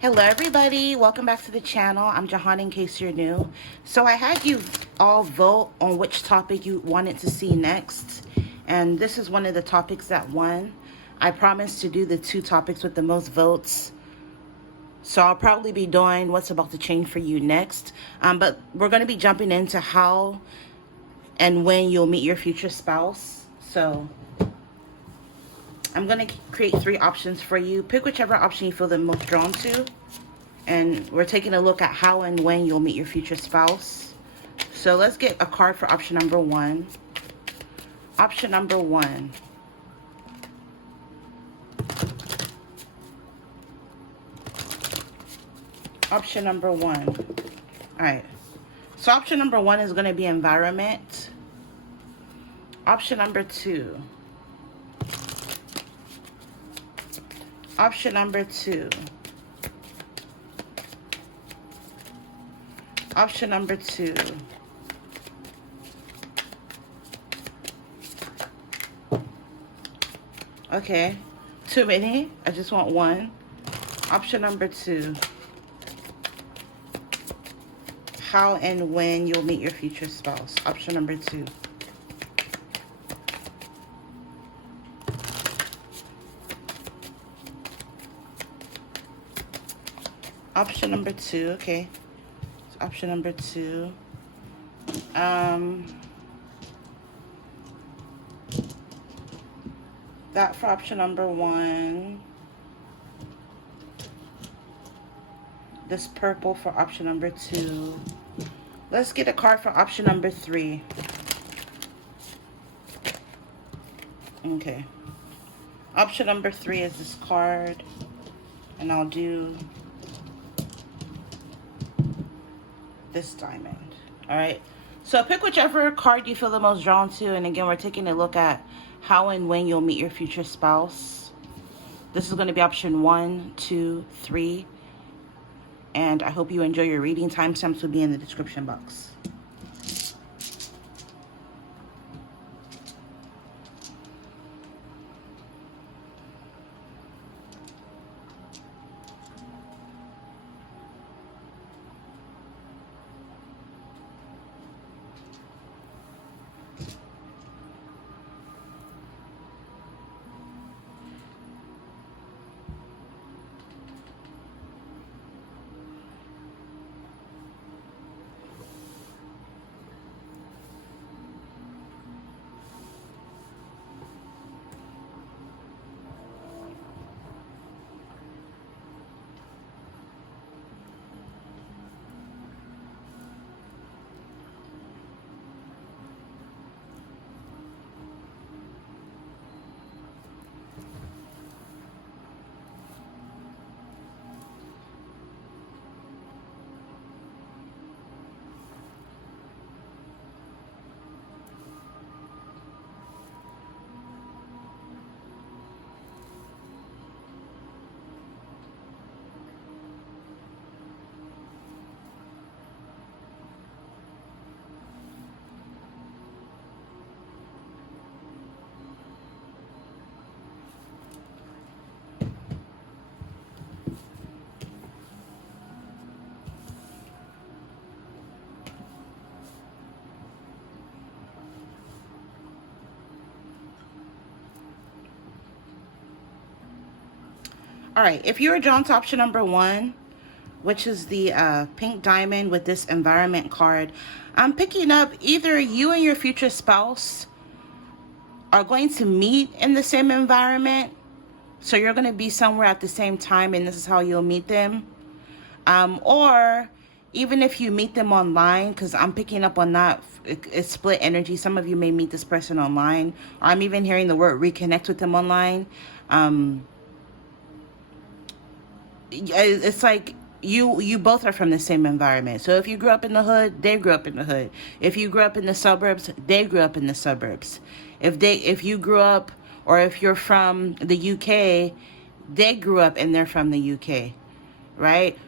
Hello everybody, welcome back to the channel. I'm Jehan in case you're new. So I had you all vote on which topic you wanted to see next, and this is one of the topics that won. I promised to do the 2 topics with the most votes, so I'll probably be doing what's about to change for you next, but we're going to be jumping into how and when you'll meet your future spouse. So I'm going to create 3 options for you. Pick whichever option you feel the most drawn to. And we're taking a look at how and when you'll meet your future spouse. So let's get a card for option number 1. Option number 1. Option number 1. All right. So option number 1 is going to be environment. Option number 2. Option number 2. Option number 2. Okay, too many. I just want 1. Option number 2. How and when you'll meet your future spouse. Option number 2. Option number 2, okay. So option number 2. That for option number 1. This purple for option number 2. Let's get a card for option number 3. Okay. Option number 3 is this card. And I'll do this diamond. All right, so pick whichever card you feel the most drawn to, and again we're taking a look at how and when you'll meet your future spouse. This is going to be option 1, 2, 3, and I hope you enjoy your reading. Timestamps will be in the description box. All right, if you were drawn to option number 1, which is the pink diamond with this environment card, I'm picking up either you and your future spouse are going to meet in the same environment. So you're going to be somewhere at the same time, and this is how you'll meet them. Or even if you meet them online, because I'm picking up on that, it's split energy. Some of you may meet this person online. I'm even hearing the word reconnect with them online. It's like you both are from the same environment. So if you grew up in the hood, they grew up in the hood. If you grew up in the suburbs, they grew up in the suburbs. If you grew up, or if you're from the UK, they grew up and they're from the UK, right?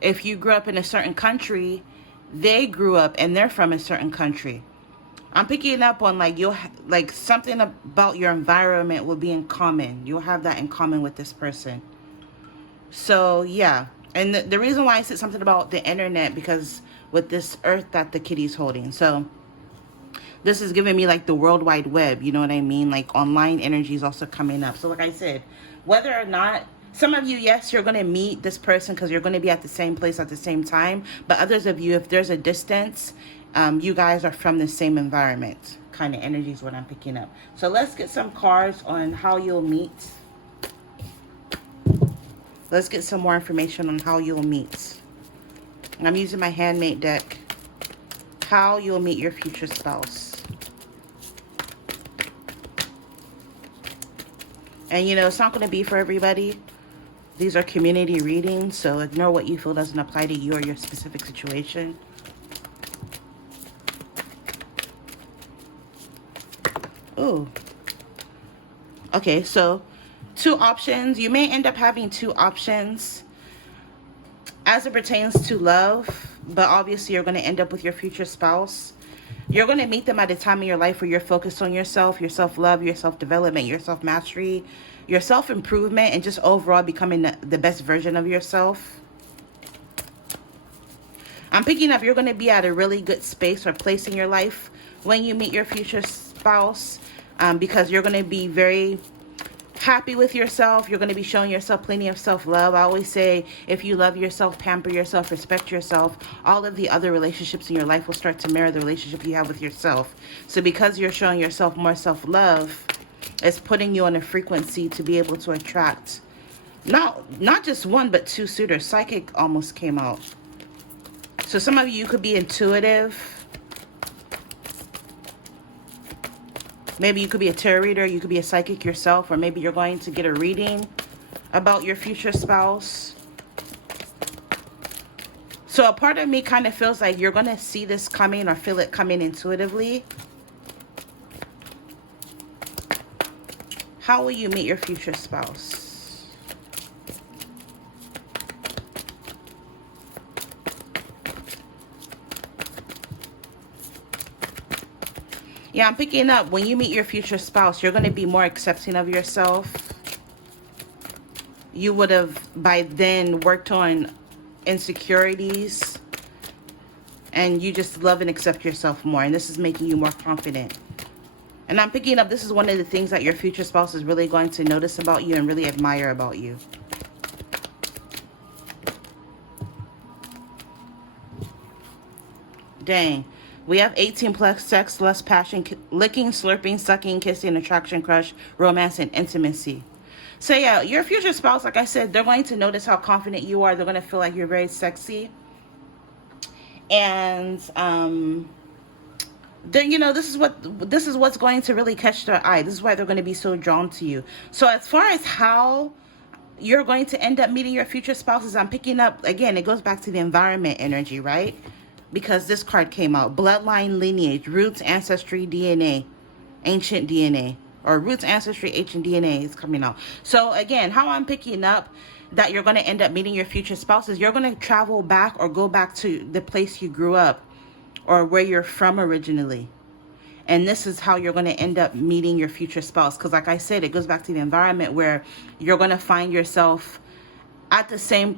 If you grew up in a certain country, they grew up and they're from a certain country. I'm picking up on like something about your environment will be in common. You'll have that in common with this person. So yeah, And the reason why I said something about the internet, because with this earth that the kitty's holding. So this is giving me like the World Wide Web, you know what I mean? Like online energy is also coming up. So like I said, whether or not, some of you, yes, you're going to meet this person because you're going to be at the same place at the same time. But others of you, if there's a distance, you guys are from the same environment. Kind of energy is what I'm picking up. So let's get some cards on how you'll meet. Let's get some more information on how you'll meet. I'm using my handmade deck. How you'll meet your future spouse. And you know, it's not going to be for everybody. These are community readings, so ignore what you feel doesn't apply to you or your specific situation. Ooh. Okay, so 2 options. You may end up having 2 options as it pertains to love, but obviously you're going to end up with your future spouse. You're going to meet them at a time in your life where you're focused on yourself, your self-love, your self-development, your self-mastery, your self-improvement, and just overall becoming the best version of yourself. I'm picking up you're going to be at a really good space or place in your life when you meet your future spouse, because you're going to be very happy with yourself. You're going to be showing yourself plenty of self-love. I always say, if you love yourself, pamper yourself, respect yourself, all of the other relationships in your life will start to mirror the relationship you have with yourself. So because you're showing yourself more self-love, it's putting you on a frequency to be able to attract not just 1 but 2 suitors. Psychic almost came out. So some of you could be intuitive. Maybe you could be a tarot reader, you could be a psychic yourself, or maybe you're going to get a reading about your future spouse. So a part of me kind of feels like you're going to see this coming or feel it coming intuitively. How will you meet your future spouse? Yeah, I'm picking up when you meet your future spouse, you're going to be more accepting of yourself. You would have by then worked on insecurities, and you just love and accept yourself more, and this is making you more confident. And I'm picking up this is one of the things that your future spouse is really going to notice about you and really admire about you. Dang. We have 18 plus sex, less passion, licking, slurping, sucking, kissing, attraction, crush, romance, and intimacy. So yeah, your future spouse, like I said, they're going to notice how confident you are. They're going to feel like you're very sexy. And then, you know, this is what's going to really catch their eye. This is why they're going to be so drawn to you. So as far as how you're going to end up meeting your future spouses, I'm picking up, again, it goes back to the environment energy, right? Because this card came out. Bloodline, lineage, roots, ancestry, DNA, ancient DNA. Or roots, ancestry, ancient DNA is coming out. So again, how I'm picking up that you're going to end up meeting your future spouses, you're going to travel back or go back to the place you grew up or where you're from originally. And this is how you're going to end up meeting your future spouse. Because like I said, it goes back to the environment where you're going to find yourself at the same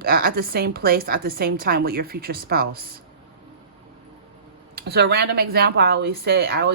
place at the same time with your future spouse. So a random example, I always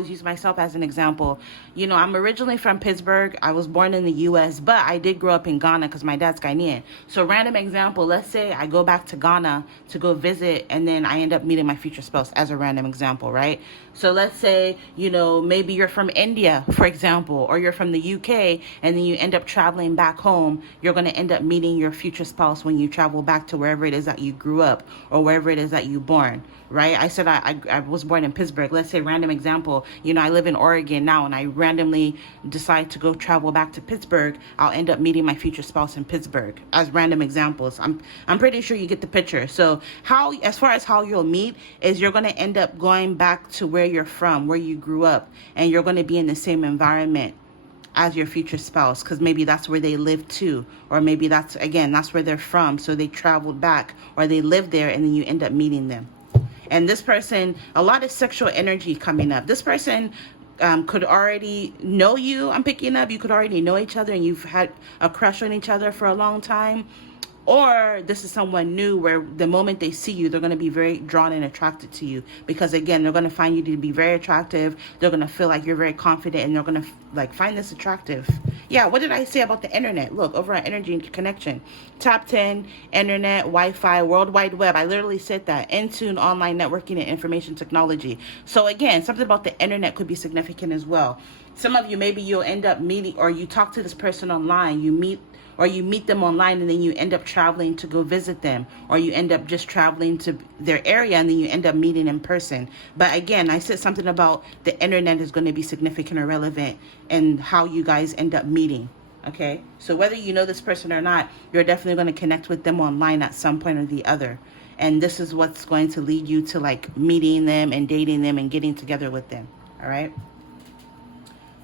use myself as an example. You know, I'm originally from Pittsburgh. I was born in the U.S., but I did grow up in Ghana because my dad's Ghanaian. So random example, let's say I go back to Ghana to go visit, and then I end up meeting my future spouse as a random example, right? So let's say, you know, maybe you're from India, for example, or you're from the U.K., and then you end up traveling back home. You're going to end up meeting your future spouse when you travel back to wherever it is that you grew up or wherever it is that you born, right? I said I was born in Pittsburgh. Let's say random example, you know, I live in Oregon now and I randomly decide to go travel back to Pittsburgh. I'll end up meeting my future spouse in Pittsburgh as random examples. I'm pretty sure you get the picture. So as far as how you'll meet is you're going to end up going back to where you're from, where you grew up, and you're going to be in the same environment as your future spouse, because maybe that's where they live too, or maybe that's where they're from, so they traveled back or they lived there, and then you end up meeting them. And this person, a lot of sexual energy coming up. This person could already know you. I'm picking up, you could already know each other and you've had a crush on each other for a long time. Or this is someone new where the moment they see you, they're going to be very drawn and attracted to you. Because again, they're going to find you to be very attractive. They're going to feel like you're very confident, and they're going to like find this attractive. Yeah, what did I say about the internet? Look, over at Energy and Connection. Top 10, internet, Wi-Fi, World Wide Web. I literally said that. Intune, online networking and information technology. So again, something about the internet could be significant as well. Some of you, maybe you'll end up meeting, or you talk to this person online, you meet them online, and then you end up traveling to go visit them, or you end up just traveling to their area, and then you end up meeting in person. But again, I said something about the internet is going to be significant or relevant in how you guys end up meeting. Okay, so whether you know this person or not, you're definitely going to connect with them online at some point or the other. And this is what's going to lead you to like meeting them and dating them and getting together with them. All right.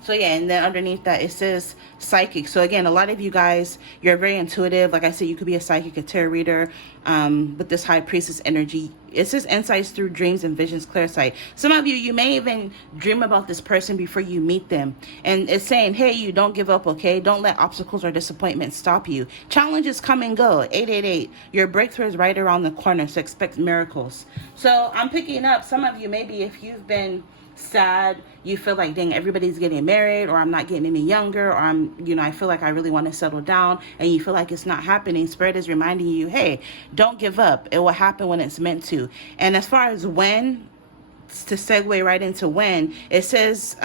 So yeah, and then underneath that, it says psychic. So again, a lot of you guys, you're very intuitive. Like I said, you could be a psychic, a tarot reader, with this high priestess energy. It says insights through dreams and visions, clear sight. Some of you, you may even dream about this person before you meet them. And it's saying, hey, you don't give up, okay? Don't let obstacles or disappointments stop you. Challenges come and go. 888. Your breakthrough is right around the corner, so expect miracles. So I'm picking up some of you, maybe if you've been sad, you feel like, dang, everybody's getting married, or I'm not getting any younger, or I feel like I really want to settle down, and you feel like it's not happening. Spirit is reminding you, hey, don't give up. It will happen when it's meant to. And as far as when, to segue right into when, it says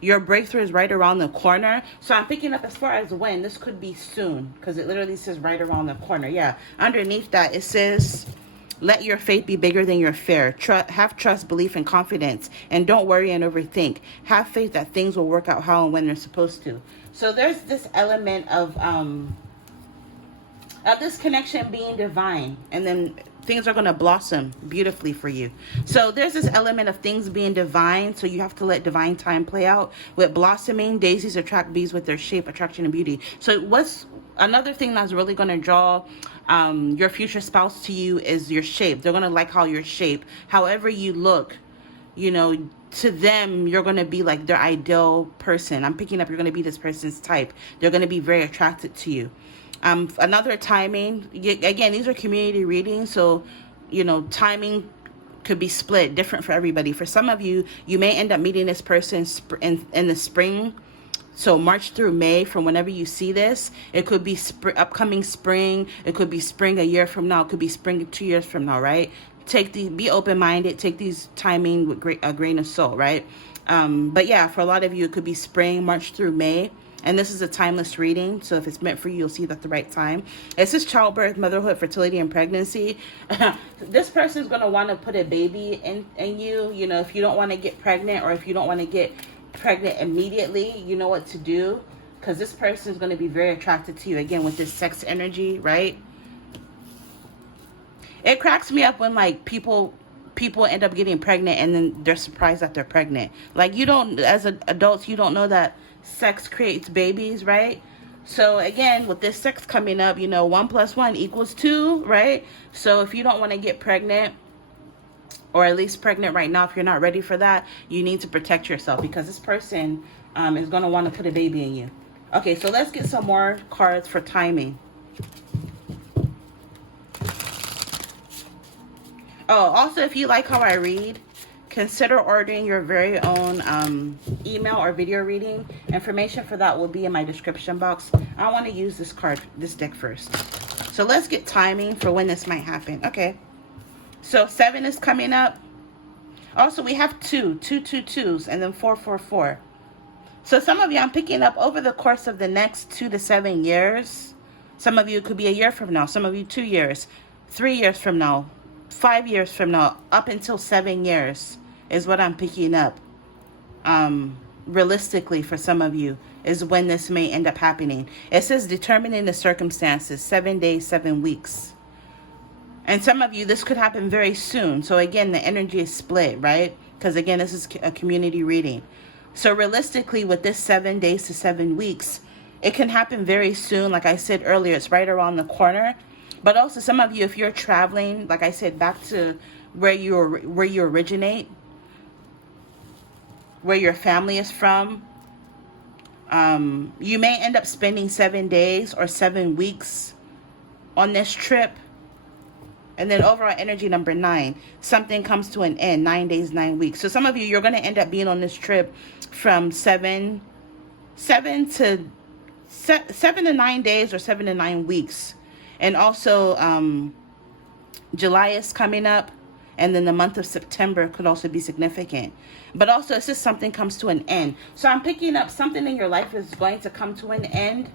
your breakthrough is right around the corner. So I'm picking up as far as when, this could be soon, because it literally says right around the corner. Yeah, underneath that, it says, let your faith be bigger than your fear. Have trust, belief, and confidence. And don't worry and overthink. Have faith that things will work out how and when they're supposed to. So there's this element of this connection being divine. And then things are going to blossom beautifully for you. So there's this element of things being divine. So you have to let divine time play out. With blossoming, daisies attract bees with their shape, attraction, and beauty. So what's another thing that's really going to draw your future spouse to you is your shape. They're going to like how you're shaped. However you look, to them, you're going to be like their ideal person. I'm picking up, you're going to be this person's type. They're going to be very attracted to you. Another timing, again, these are community readings. So, timing could be split different for everybody. For some of you, you may end up meeting this person in the spring. So March through May, from whenever you see this, it could be upcoming spring. It could be spring a year from now. It could be spring 2 years from now, right? Be open-minded. Take these timing with a grain of salt, right? But yeah, for a lot of you, it could be spring, March through May. And this is a timeless reading. So if it's meant for you, you'll see it at the right time. It says childbirth, motherhood, fertility, and pregnancy. This person is going to want to put a baby in you. If you don't want to get pregnant, or if you don't want to get pregnant immediately, you know what to do, because this person is going to be very attracted to you, again, with this sex energy, right? It cracks me up when like people end up getting pregnant and then they're surprised that they're pregnant. Like, you don't, as adults, you don't know that sex creates babies, right? So again, with this sex coming up, 1 + 1 = 2, right? So if you don't want to get pregnant, or at least pregnant right now, if you're not ready for that, you need to protect yourself, because this person is going to want to put a baby in you. Okay, so let's get some more cards for timing. Oh, also, if you like how I read, consider ordering your very own email or video reading. Information for that will be in my description box. I want to use this deck first. So let's get timing for when this might happen. Okay. So 7 is coming up. Also, we have 2 2s, and then 4 4 4. So some of you, I'm picking up over the course of the next 2 to 7 years. Some of you, it could be a year from now. Some of you, 2 years, 3 years from now, 5 years from now, up until 7 years is what I'm picking up. Realistically, for some of you, is when this may end up happening. It says determining the circumstances, 7 days, 7 weeks. And some of you, this could happen very soon. So again, the energy is split, right? Because again, this is a community reading. So realistically, with this 7 days to 7 weeks, it can happen very soon. Like I said earlier, it's right around the corner. But also, some of you, if you're traveling, like I said, back to where you originate, where your family is from, you may end up spending 7 days or 7 weeks on this trip. And then overall energy number 9, something comes to an end, 9 days, 9 weeks. So some of you, you're going to end up being on this trip from 7 to 9 days or 7 to 9 weeks. And also July is coming up, and then the month of September could also be significant. But also it's just something comes to an end. So I'm picking up something in your life is going to come to an end.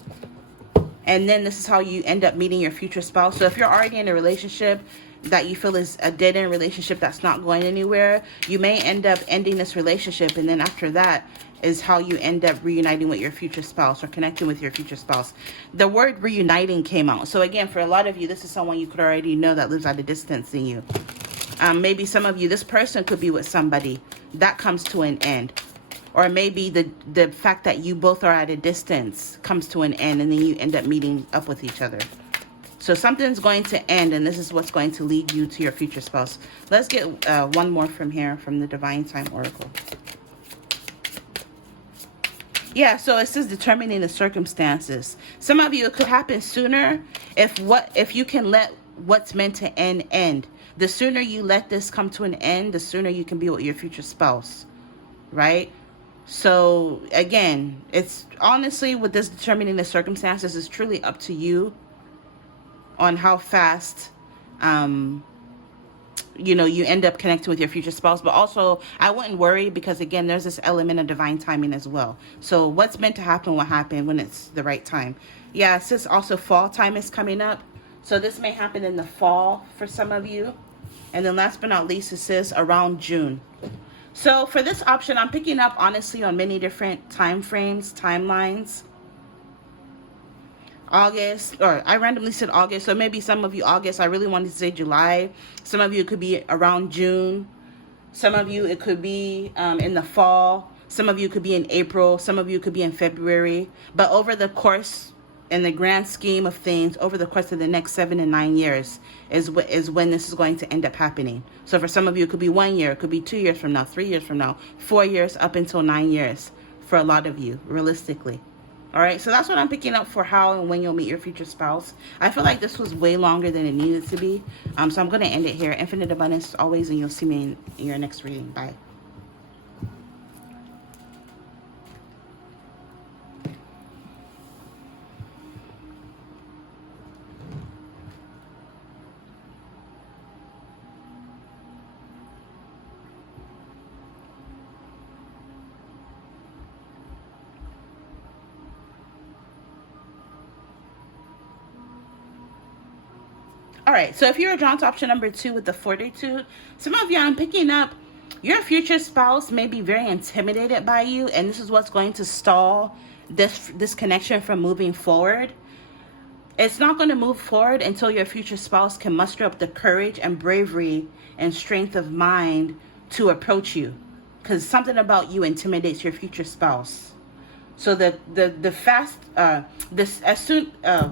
And then this is how you end up meeting your future spouse. So if you're already in a relationship that you feel is a dead-end relationship that's not going anywhere, you may end up ending this relationship. And then after that is how you end up reuniting with your future spouse or connecting with your future spouse. The word reuniting came out. So again, for a lot of you, this is someone you could already know that lives at a distance in you. Maybe some of you, this person could be with somebody that comes to an end. Or maybe the fact that you both are at a distance comes to an end, and then you end up meeting up with each other. So something's going to end, and this is what's going to lead you to your future spouse. Let's get one more from here, from the Divine Time Oracle. Yeah, so it says determining the circumstances. Some of you, it could happen sooner if you can let what's meant to end. The sooner you let this come to an end, the sooner you can be with your future spouse, right? So again, it's honestly with this determining the circumstances, is truly up to you on how fast you end up connecting with your future spouse. But also I wouldn't worry, because again, there's this element of divine timing as well. So what's meant to happen will happen when it's the right time. Yeah, it says also fall time is coming up. So this may happen in the fall for some of you. And then last but not least, it says around June. So for this option, I'm picking up honestly on many different time frames, timelines. August, or I randomly said August, so maybe some of you August. I really wanted to say July. Some of you it could be around June. Some of you it could be in the fall. Some of you could be in April. Some of you could be in February. But over the course, in the grand scheme of things, over the course of the next 7 to 9 years is when this is going to end up happening. So for some of you, it could be 1 year, it could be 2 years from now, 3 years from now, 4 years, up until 9 years for a lot of you, realistically. All right, so that's what I'm picking up for how and when you'll meet your future spouse. I feel like this was way longer than it needed to be. So I'm going to end it here. Infinite abundance always, and you'll see me in your next reading. Bye. All right, so if you're drawn to option number 2 with the fortitude, some of you, I'm picking up your future spouse may be very intimidated by you, and this is what's going to stall this connection from moving forward. It's not going to move forward until your future spouse can muster up the courage and bravery and strength of mind to approach you, because something about you intimidates your future spouse. So the fast, this as soon,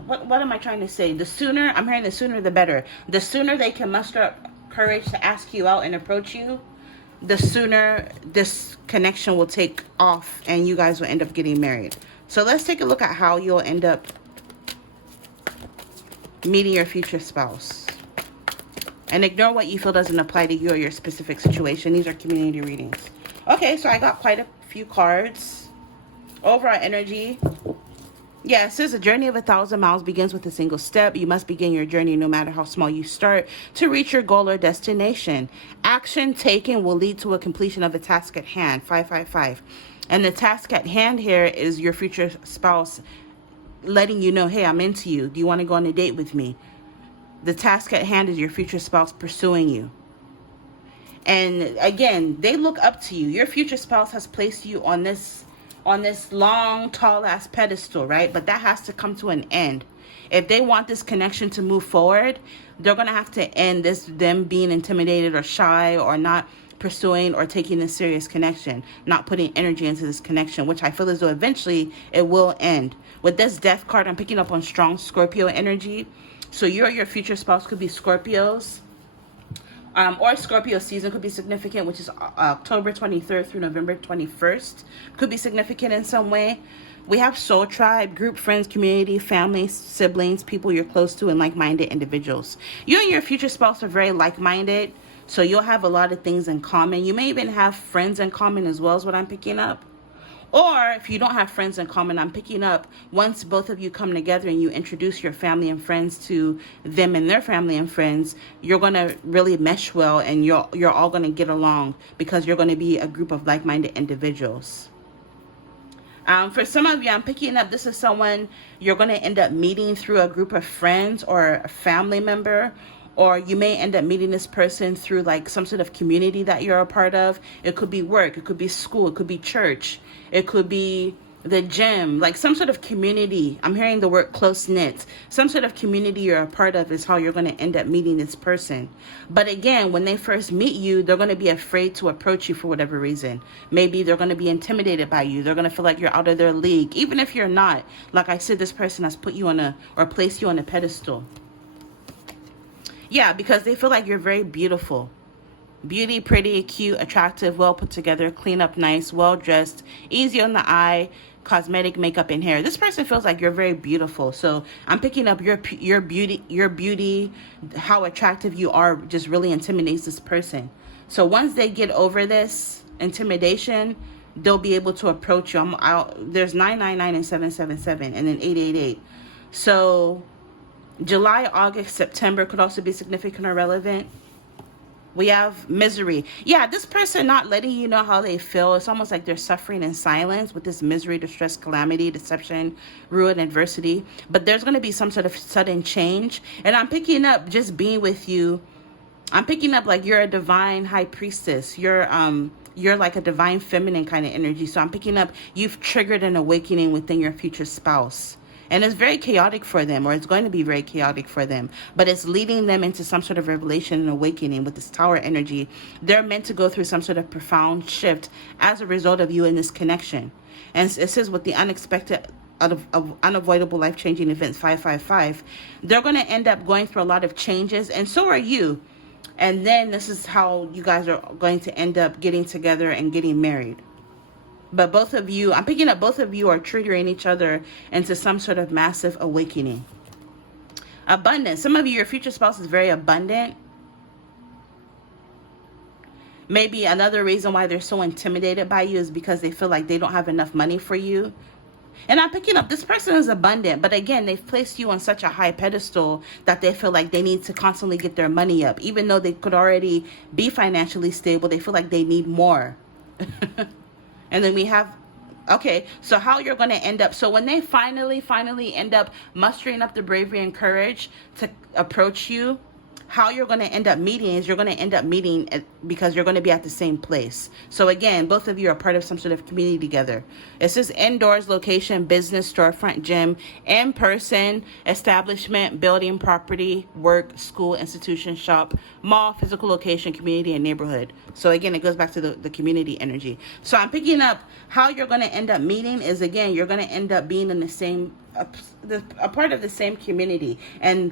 what am I trying to say? The sooner, I'm hearing the sooner the better. The sooner they can muster up courage to ask you out and approach you, the sooner this connection will take off and you guys will end up getting married. So let's take a look at how you'll end up meeting your future spouse. And ignore what you feel doesn't apply to you or your specific situation. These are community readings. Okay, so I got quite a few cards. Overall energy. Yeah, it says a journey of 1,000 miles begins with a single step. You must begin your journey no matter how small you start to reach your goal or destination. Action taken will lead to a completion of a task at hand. 555. And the task at hand here is your future spouse letting you know, hey, I'm into you. Do you want to go on a date with me? The task at hand is your future spouse pursuing you. And again, they look up to you. Your future spouse has placed you on this long, tall ass pedestal, right? But that has to come to an end. If they want this connection to move forward, they're going to have to end them being intimidated or shy or not pursuing or taking this serious connection, not putting energy into this connection, which I feel as though eventually it will end. With this death card, I'm picking up on strong Scorpio energy. So you or your future spouse could be Scorpios. Or Scorpio season could be significant, which is October 23rd through November 21st. Could be significant in some way. We have soul tribe, group, friends, community, family, siblings, people you're close to, and like-minded individuals. You and your future spouse are very like-minded, so you'll have a lot of things in common. You may even have friends in common as well, is what I'm picking up. Or if you don't have friends in common, I'm picking up once both of you come together and you introduce your family and friends to them and their family and friends, you're going to really mesh well, and you're all going to get along because you're going to be a group of like-minded individuals. For some of you, I'm picking up this is someone you're going to end up meeting through a group of friends or a family member, or you may end up meeting this person through like some sort of community that you're a part of. It could be work, it could be school, it could be church, it could be the gym, like some sort of community. I'm hearing the word close-knit. Some sort of community you're a part of is how you're going to end up meeting this person. But again, when they first meet you, they're going to be afraid to approach you for whatever reason. Maybe they're going to be intimidated by you. They're going to feel like you're out of their league. Even if you're not, like I said, this person has put you on or placed you on a pedestal. Yeah, because they feel like you're very beautiful. Beauty, pretty, cute, attractive, well put together, clean up nice, well dressed, easy on the eye, cosmetic, makeup, and hair. This person feels like you're very beautiful. So I'm picking up your beauty, how attractive you are just really intimidates this person. So once they get over this intimidation, they'll be able to approach you. There's 999 and 777 and then 888. So July, August, September could also be significant or relevant. We have misery. Yeah, this person not letting you know how they feel. It's almost like they're suffering in silence with this misery, distress, calamity, deception, ruin, adversity. But there's going to be some sort of sudden change. And I'm picking up just being with you. I'm picking up like you're a divine high priestess. You're like a divine feminine kind of energy. So I'm picking up you've triggered an awakening within your future spouse. And it's very chaotic for them, or it's going to be very chaotic for them. But it's leading them into some sort of revelation and awakening with this tower energy. They're meant to go through some sort of profound shift as a result of you in this connection. And it says with the unexpected, of unavoidable life-changing events, 555, they're going to end up going through a lot of changes. And so are you. And then this is how you guys are going to end up getting together and getting married. But both of you, I'm picking up both of you are triggering each other into some sort of massive awakening. Abundance. Some of you, your future spouse is very abundant. Maybe another reason why they're so intimidated by you is because they feel like they don't have enough money for you. And I'm picking up this person is abundant, but again, they've placed you on such a high pedestal that they feel like they need to constantly get their money up. Even though they could already be financially stable, they feel like they need more. And then we have, okay, so how you're going to end up. So when they finally end up mustering up the bravery and courage to approach you, how you're going to end up meeting is you're going to end up meeting because you're going to be at the same place. So again, both of you are part of some sort of community together. It says indoors, location, business, storefront, gym, in-person, establishment, building, property, work, school, institution, shop, mall, physical location, community, and neighborhood. So again, it goes back to the community energy. So I'm picking up how you're going to end up meeting is, again, you're going to end up being in the same, a part of the same community. And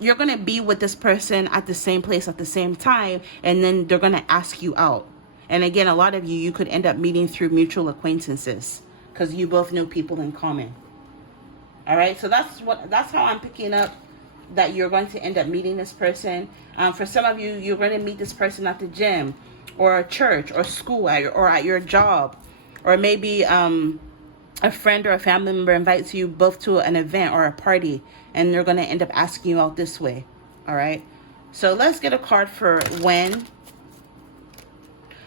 you're going to be with this person at the same place at the same time, and then they're going to ask you out. And again, a lot of you could end up meeting through mutual acquaintances because you both know people in common. All right, so that's how I'm picking up that you're going to end up meeting this person. For some of you, you're going to meet this person at the gym or a church or school or at your job, or maybe a friend or a family member invites you both to an event or a party, and they're going to end up asking you out this way. All right, so let's get a card for when.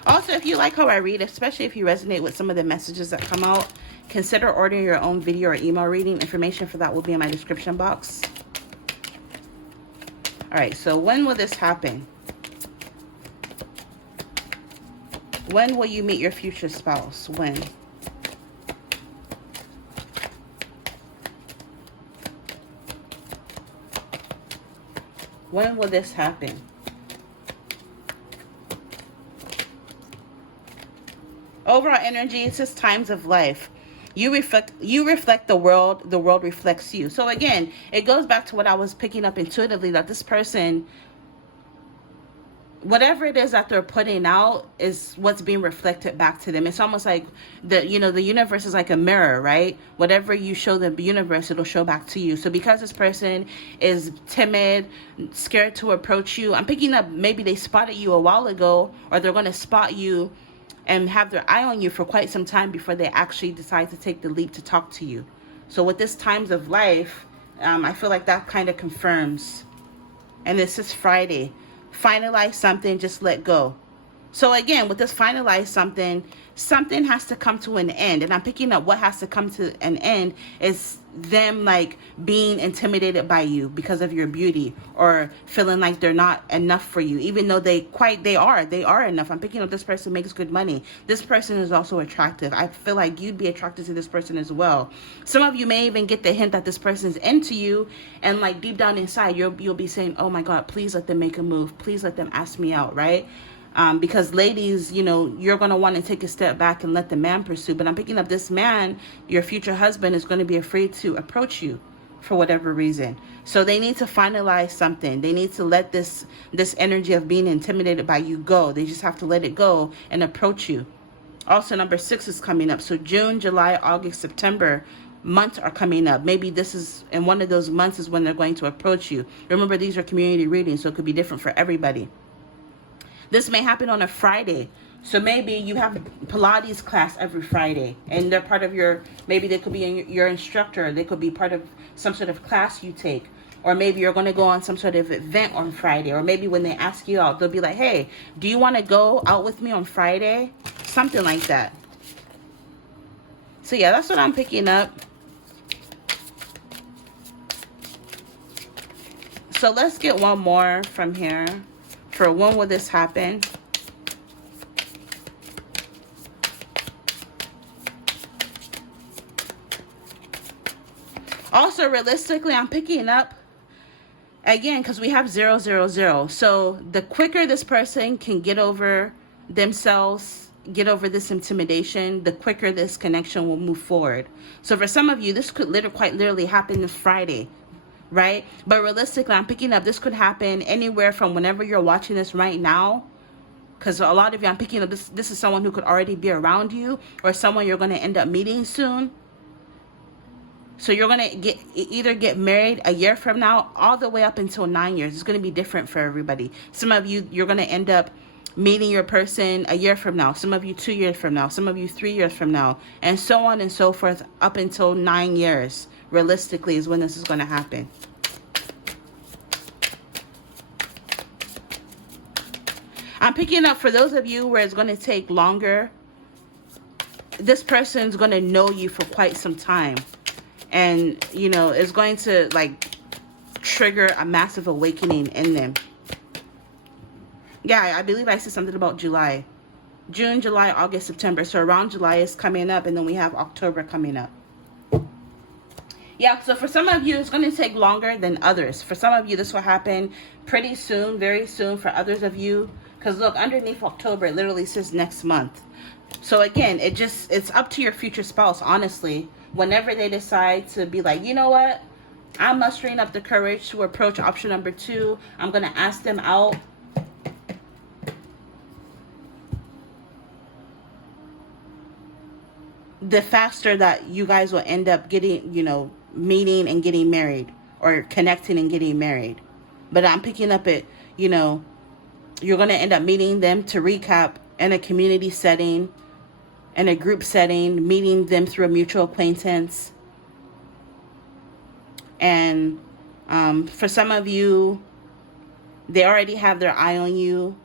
Also, if you like how I read, especially if you resonate with some of the messages that come out, consider ordering your own video or email reading. Information for that will be in my description box. All right, so when will this happen? When will you meet your future spouse? When? When will this happen? Overall energy, it says times of life. You reflect the world reflects you. So again, it goes back to what I was picking up intuitively, that this person whatever it is that they're putting out is what's being reflected back to them. It's almost like the universe is like a mirror, right? Whatever you show the universe, it'll show back to you. So because this person is timid, scared to approach you, I'm picking up maybe they spotted you a while ago, or they're going to spot you and have their eye on you for quite some time before they actually decide to take the leap to talk to you. So with this times of life, I feel like that kind of confirms. And this is Friday. Finalize something, just let go. So again, with this finalize something, something has to come to an end. And I'm picking up what has to come to an end is them like being intimidated by you because of your beauty, or feeling like they're not enough for you, even though they are enough. I'm picking up this person makes good money. This person is also attractive. I feel like you'd be attracted to this person as well. Some of you may even get the hint that this person's into you, and like deep down inside you'll be saying, oh my God, please let them make a move, please let them ask me out, right? Because ladies, you're going to want to take a step back and let the man pursue. But I'm picking up this man, your future husband, is going to be afraid to approach you for whatever reason. So they need to finalize something. They need to let this energy of being intimidated by you go. They just have to let it go and approach you. Also, number 6 is coming up. So June, July, August, September months are coming up. Maybe this is in one of those months is when they're going to approach you. Remember, these are community readings, so it could be different for everybody. This may happen on a Friday. So maybe you have Pilates class every Friday, and they're part of maybe they could be your instructor. They could be part of some sort of class you take. Or maybe you're going to go on some sort of event on Friday. Or maybe when they ask you out, they'll be like, hey, do you want to go out with me on Friday? Something like that. So yeah, that's what I'm picking up. So let's get one more from here. For when will this happen? Also, realistically, I'm picking up, again, because we have 0, 0, 0. So the quicker this person can get over themselves, get over this intimidation, the quicker this connection will move forward. So for some of you, this could quite literally happen this Friday. Right? But realistically, I'm picking up this could happen anywhere from whenever you're watching this right now, because a lot of you, I'm picking up this is someone who could already be around you, or someone you're going to end up meeting soon. So you're going to either get married a year from now all the way up until 9 years. It's going to be different for everybody. Some of you, you're going to end up meeting your person a year from now, some of you 2 years from now, some of you 3 years from now, and so on and so forth up until 9 years. Realistically is when this is going to happen. I'm picking up for those of you where it's going to take longer. This person's going to know you for quite some time. And, it's going to like trigger a massive awakening in them. Yeah, I believe I said something about July. June, July, August, September. So around July is coming up, and then we have October coming up. Yeah, so for some of you, it's going to take longer than others. For some of you, this will happen pretty soon, very soon. For others of you, because look, underneath October, it literally says next month. So again, it's up to your future spouse, honestly. Whenever they decide to be like, you know what? I'm mustering up the courage to approach option number 2. I'm going to ask them out. The faster that you guys will end up getting, meeting and getting married, or connecting and getting married. But I'm picking up it, you're going to end up meeting them, to recap, in a community setting, in a group setting, meeting them through a mutual acquaintance. And for some of you, they already have their eye on you,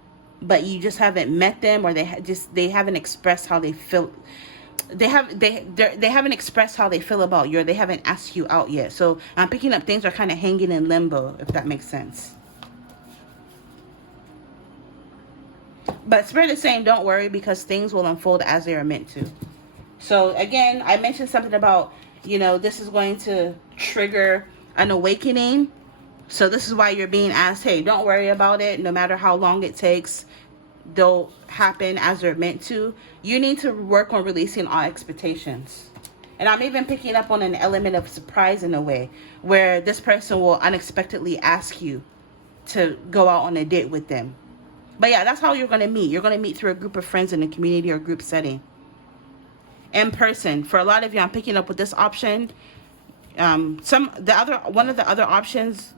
but you just haven't met them, or they haven't expressed how they feel. They haven't expressed how they feel about you, or they haven't asked you out yet. So I'm picking up things are kind of hanging in limbo, if that makes sense. But Spirit is saying don't worry, because things will unfold as they are meant to. So again, I mentioned something about, this is going to trigger an awakening. So this is why you're being asked, hey, don't worry about it. No matter how long it takes, they'll happen as they're meant to. You need to work on releasing all expectations. And I'm even picking up on an element of surprise in a way, where this person will unexpectedly ask you to go out on a date with them. But yeah, that's how you're going to meet. You're going to meet through a group of friends in a community or group setting. In person. For a lot of you, I'm picking up with this option. One of the other options,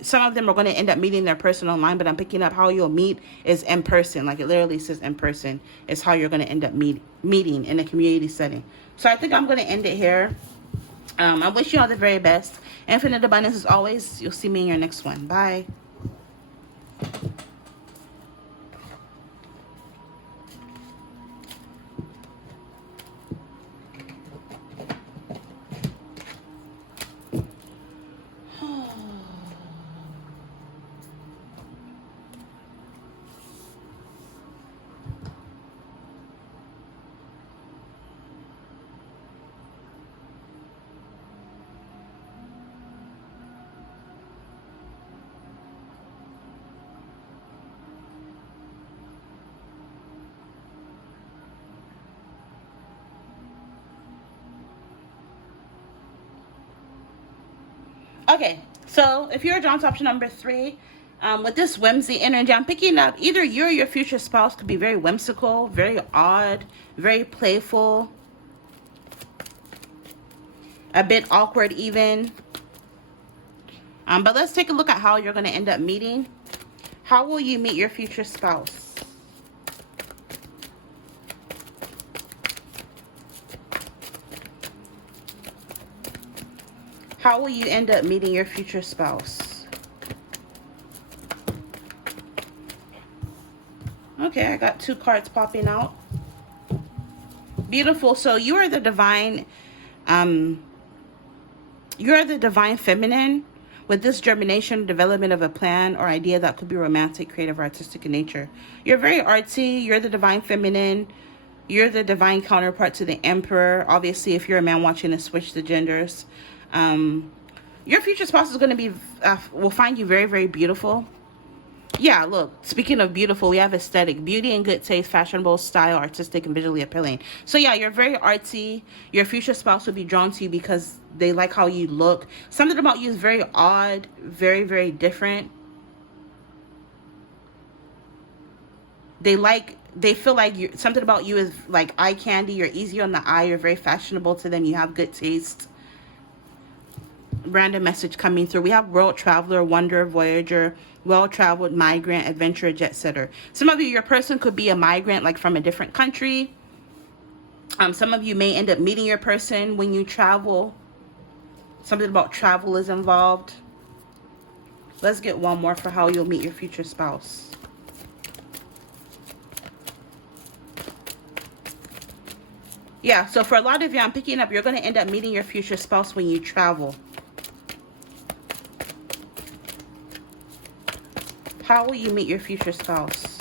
some of them are going to end up meeting their person online, but I'm picking up how you'll meet is in person. Like it literally says in person is how you're going to end up meeting in a community setting. So I think I'm going to end it here. I wish you all the very best. Infinite abundance as always. You'll see me in your next one. Bye. Okay, so if you're drawn to option number 3, with this whimsy energy, I'm picking up either you or your future spouse could be very whimsical, very odd, very playful, a bit awkward even. But let's take a look at how you're going to end up meeting. How will you meet your future spouse? How will you end up meeting your future spouse? Okay, I got 2 cards popping out. Beautiful. So you are the divine, feminine with this germination, development of a plan or idea that could be romantic, creative, or artistic in nature. You're very artsy. You're the divine feminine. You're the divine counterpart to the emperor. Obviously, if you're a man watching this, switch the genders. Your future spouse is going to be, will find you very, very beautiful. Yeah, look, speaking of beautiful, we have aesthetic, beauty and good taste, fashionable, style, artistic, and visually appealing. So yeah, you're very artsy. Your future spouse will be drawn to you because they like how you look. Something about you is very odd, very, very different. They feel like something about you is like eye candy. You're easy on the eye. You're very fashionable to them. You have good taste. Random message coming through. We have world traveler, wanderer, voyager, well-traveled, migrant, adventurer, jet setter. Some of you, your person could be a migrant, like from a different country. Some of you may end up meeting your person when you travel. Something about travel is involved. Let's get one more for how you'll meet your future spouse. Yeah, so for a lot of you, I'm picking up, you're going to end up meeting your future spouse when you travel. How will you meet your future spouse?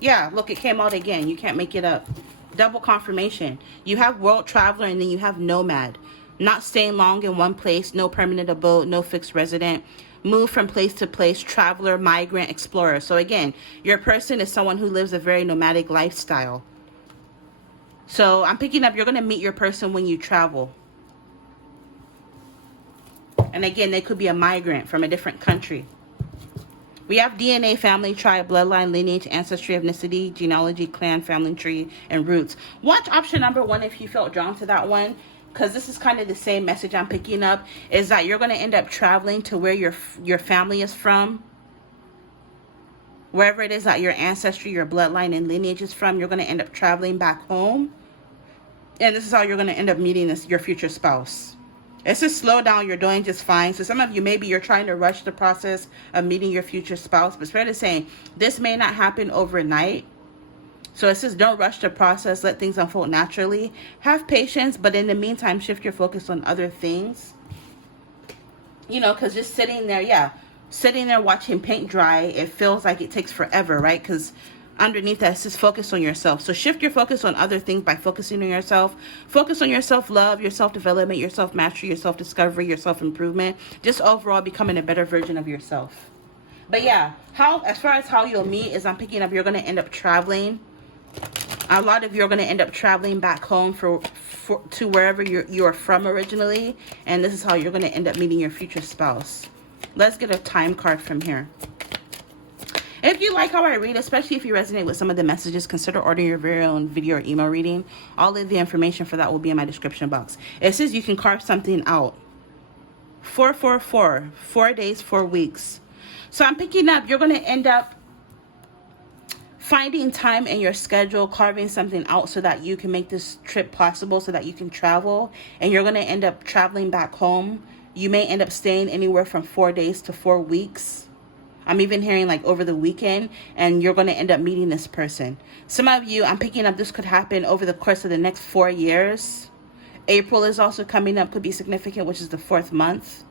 Yeah, look, it came out again. You can't make it up. Double confirmation. You have world traveler and then you have nomad. Not staying long in one place, no permanent abode, no fixed resident. Move from place to place, traveler, migrant, explorer. So again, your person is someone who lives a very nomadic lifestyle. So I'm picking up, you're going to meet your person when you travel. And again, they could be a migrant from a different country. We have DNA, family, tribe, bloodline, lineage, ancestry, ethnicity, genealogy, clan, family tree, and roots. Watch option number 1 if you felt drawn to that one, because this is kind of the same message I'm picking up, is that you're going to end up traveling to where your family is from. Wherever it is that your ancestry, your bloodline, and lineage is from, you're going to end up traveling back home. And this is how you're going to end up meeting your future spouse. It says slow down, you're doing just fine. So some of you, maybe you're trying to rush the process of meeting your future spouse. But Spirit is saying this may not happen overnight. So it says don't rush the process. Let things unfold naturally. Have patience. But in the meantime, shift your focus on other things. You know, because just sitting there, sitting there watching paint dry, it feels like it takes forever, right? Because underneath that, it says focus on yourself. So shift your focus on other things by focusing on yourself. Focus on your self-love, your self-development, your self-mastery, your self-discovery, your self-improvement. Just overall becoming a better version of yourself. But yeah, as far as how you'll meet is I'm picking up, you're going to end up traveling. A lot of you are going to end up traveling back home to wherever you're from originally. And this is how you're going to end up meeting your future spouse. Let's get a time card from here. If you like how I read, especially if you resonate with some of the messages, consider ordering your very own video or email reading. All of the information for that will be in my description box. It says you can carve something out. 444, 4 days, 4 weeks. So I'm picking up, you're going to end up finding time in your schedule, carving something out so that you can make this trip possible, so that you can travel. And you're going to end up traveling back home. You may end up staying anywhere from 4 days to 4 weeks. I'm even hearing like over the weekend, and you're going to end up meeting this person. Some of you, I'm picking up, this could happen over the course of the next 4 years. April is also coming up, could be significant, which is the 4th month.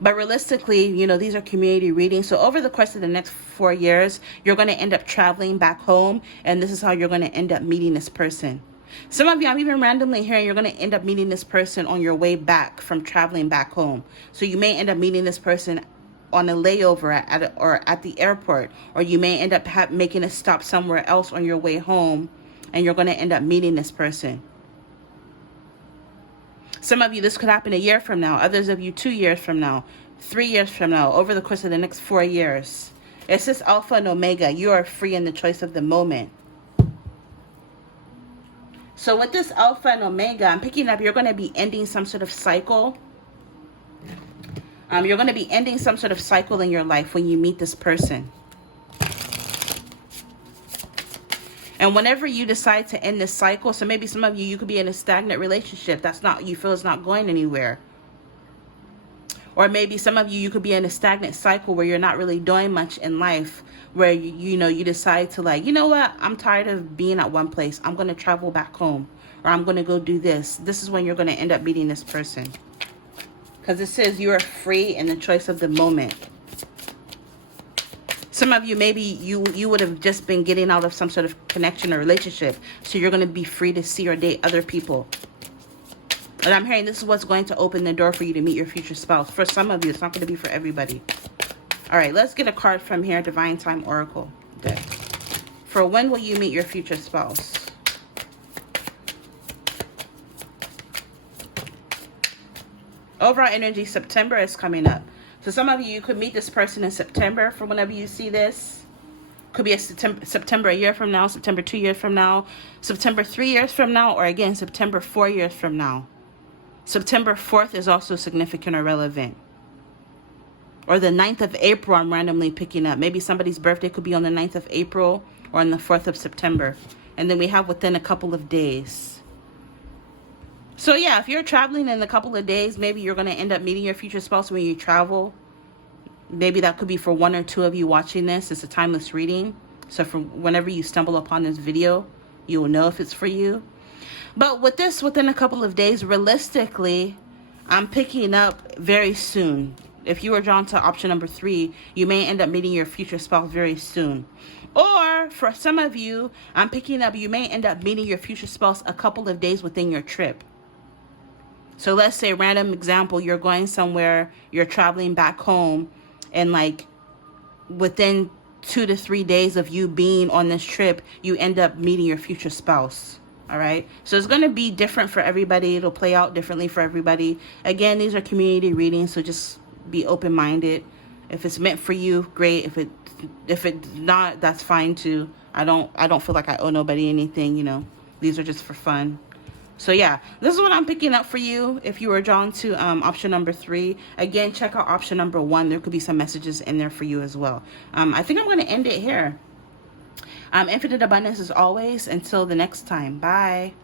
But realistically, you know, these are community readings. So over the course of the next 4 years, you're going to end up traveling back home. And this is how you're going to end up meeting this person. Some of you, I'm even randomly hearing you're going to end up meeting this person on your way back from traveling back home. So you may end up meeting this person on a layover at the airport, or you may end up making a stop somewhere else on your way home, and you're going to end up meeting this person. Some of you, this could happen a year from now. Others of you, 2 years from now, 3 years from now, over the course of the next 4 years. It's just Alpha and Omega. You are free in the choice of the moment. So with this Alpha and Omega, I'm picking up, you're going to be ending some sort of cycle. You're going to be ending some sort of cycle in your life when you meet this person. And whenever you decide to end this cycle, so maybe some of you, you could be in a stagnant relationship that's not, you feel it's not going anywhere. Or maybe some of you, you could be in a stagnant cycle where you're not really doing much in life, where you know, you decide to like, you know what, I'm tired of being at one place. I'm going to travel back home, or I'm going to go do this. This is when you're going to end up meeting this person. Because it says you are free in the choice of the moment. Some of you, maybe you would have just been getting out of some sort of connection or relationship. So you're going to be free to see or date other people. And I'm hearing this is what's going to open the door for you to meet your future spouse. For some of you, it's not going to be for everybody. All right, let's get a card from here. Divine Time Oracle deck. For when will you meet your future spouse? Overall energy, September is coming up. So some of you, you could meet this person in September for whenever you see this. Could be a September a year from now, September 2 years from now, September 3 years from now, or again, September 4 years from now. September 4th is also significant or relevant. Or the 9th of April, I'm randomly picking up. Maybe somebody's birthday could be on the 9th of April or on the 4th of September. And then we have within a couple of days. So yeah, if you're traveling in a couple of days, maybe you're going to end up meeting your future spouse when you travel. Maybe that could be for 1 or 2 of you watching this. It's a timeless reading. So for whenever you stumble upon this video, you will know if it's for you. But with this, within a couple of days, realistically, I'm picking up very soon. If you were drawn to option number 3, you may end up meeting your future spouse very soon. Or for some of you, I'm picking up, you may end up meeting your future spouse a couple of days within your trip. So let's say, random example, you're going somewhere, you're traveling back home, and like within 2 to 3 days of you being on this trip, you end up meeting your future spouse. All right. So it's going to be different for everybody. It'll play out differently for everybody. Again, these are community readings, so just be open-minded. If it's meant for you, great. If it's not, that's fine too. I don't feel like I owe nobody anything, you know. These are just for fun. So yeah, this is what I'm picking up for you if you were drawn to option number 3. Again, check out option number 1. There could be some messages in there for you as well. I think I'm going to end it here. Infinite abundance as always. Until the next time. Bye.